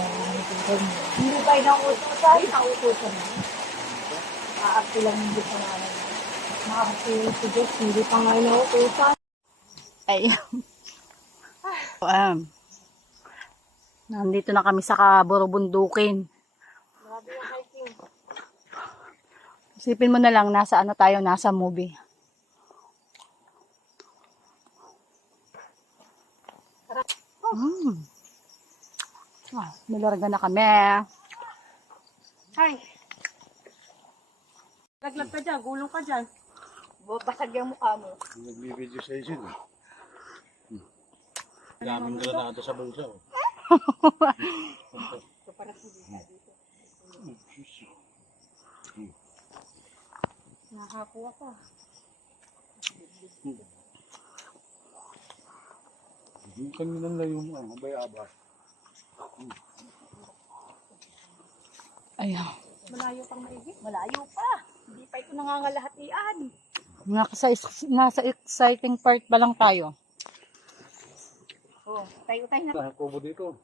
inutusan mo. Hindi tayo nautusan. Nautusan mo. Aakti lang hindi pa namin. Nakakasinig si Diyos, hindi pa nga nautusan. Ayun. Nandito na kami sa Kaburubundukin. Grabe yung hiking. Isipin mo na lang, nasa ano tayo, nasa movie. Nalarga na kami. Hi. Laglag ka dyan, gulong ka dyan. Basag yung mukha mo. Nagbibideo sa isin. Daming granado sa bulsa. So, para sa dito. Nakakuha ka. Kaninang layo mo, abay-abay. Ayun. Malayo pang maigit. Malayo pa. Hindi pa ito nangangalahatian. Nasa exciting part pa lang tayo. Oh, tayo na. Kubo dito.